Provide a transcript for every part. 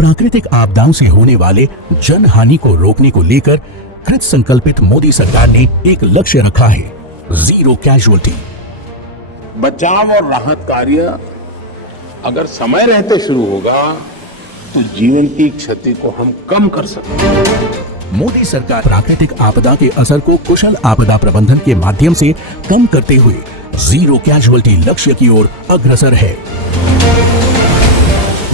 प्राकृतिक आपदाओं से होने वाले जन हानि को रोकने को लेकर कृत संकल्पित मोदी सरकार ने एक लक्ष्य रखा है, जीरो कैजुअल्टी। बचाव और राहत कार्य अगर समय रहते शुरू होगा तो जीवन की क्षति को हम कम कर सकते हैं। मोदी सरकार प्राकृतिक आपदा के असर को कुशल आपदा प्रबंधन के माध्यम से कम करते हुए जीरो कैजुअल्टी लक्ष्य की ओर अग्रसर है।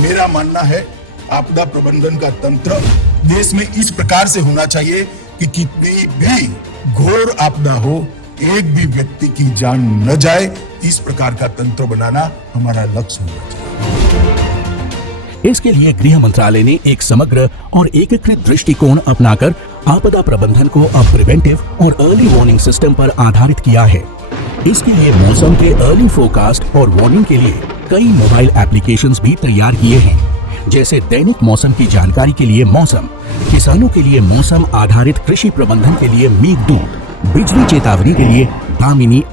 मेरा मानना है आपदा प्रबंधन का तंत्र देश में इस प्रकार से होना चाहिए कि कितनी भी घोर आपदा हो, एक भी व्यक्ति की जान न जाए, इस प्रकार का तंत्र बनाना हमारा लक्ष्य होना चाहिए। इसके लिए गृह मंत्रालय ने एक समग्र और एकीकृत दृष्टिकोण अपनाकर आपदा प्रबंधन को अब प्रिवेंटिव और अर्ली वार्निंग सिस्टम पर आधारित किया है। इसके लिए मौसम के अर्ली फोरकास्ट और वार्निंग के लिए कई मोबाइल एप्लीकेशंस भी तैयार किए हैं, जैसे दैनिक मौसम की जानकारी के लिए मौसम, किसानों के लिए मौसम आधारित कृषि प्रबंधन के लिए मेघदूत, बिजली चेतावनी के लिए दामिनी।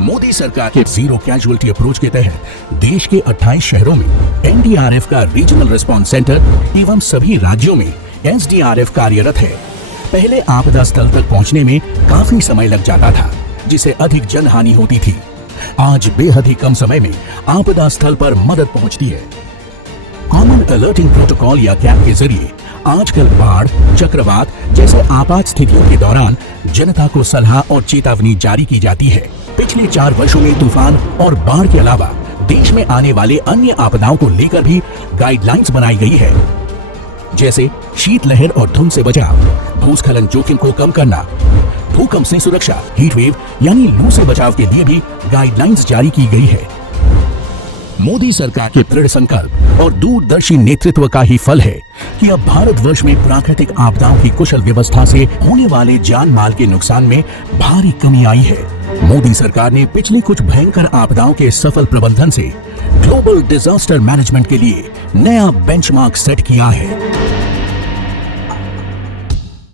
मोदी सरकार के जीरो कैजुअल्टी अप्रोच के तहत देश के 28 शहरों में एनडीआरएफ का रीजनल रिस्पांस सेंटर एवं सभी राज्यों में एसडीआरएफ कार्यरत है। पहले आपदा स्थल तक पहुंचने में काफी समय लग जाता था, जिससे अधिक जनहानि होती थी। आज बेहद ही कम समय में आपदा स्थल पर मदद पहुंचती है। कॉमन अलर्टिंग प्रोटोकॉल या कैप के जरिए आजकल बाढ़, चक्रवात जैसे आपात स्थितियों के दौरान जनता को सलाह और चेतावनी जारी की जाती है। पिछले 4 वर्षों में तूफान और बाढ़ के अलावा देश में आने वाले अन्य आपदाओं को लेकर भी गाइडलाइंस बनाई गई है, जैसे शीतलहर और धुंध से बचाव, भूस्खलन जोखिम को कम करना, भूकंप से सुरक्षा, हीट वेव यानी लू से बचाव के लिए भी गाइडलाइंस जारी की गई है। मोदी सरकार के दृढ़ संकल्प और दूरदर्शी नेतृत्व का ही फल है कि अब भारतवर्ष में प्राकृतिक आपदाओं की कुशल व्यवस्था से होने वाले जान माल के नुकसान में भारी कमी आई है। मोदी सरकार ने पिछली कुछ भयंकर आपदाओं के सफल प्रबंधन से ग्लोबल डिजास्टर मैनेजमेंट के लिए नया बेंचमार्क सेट किया है।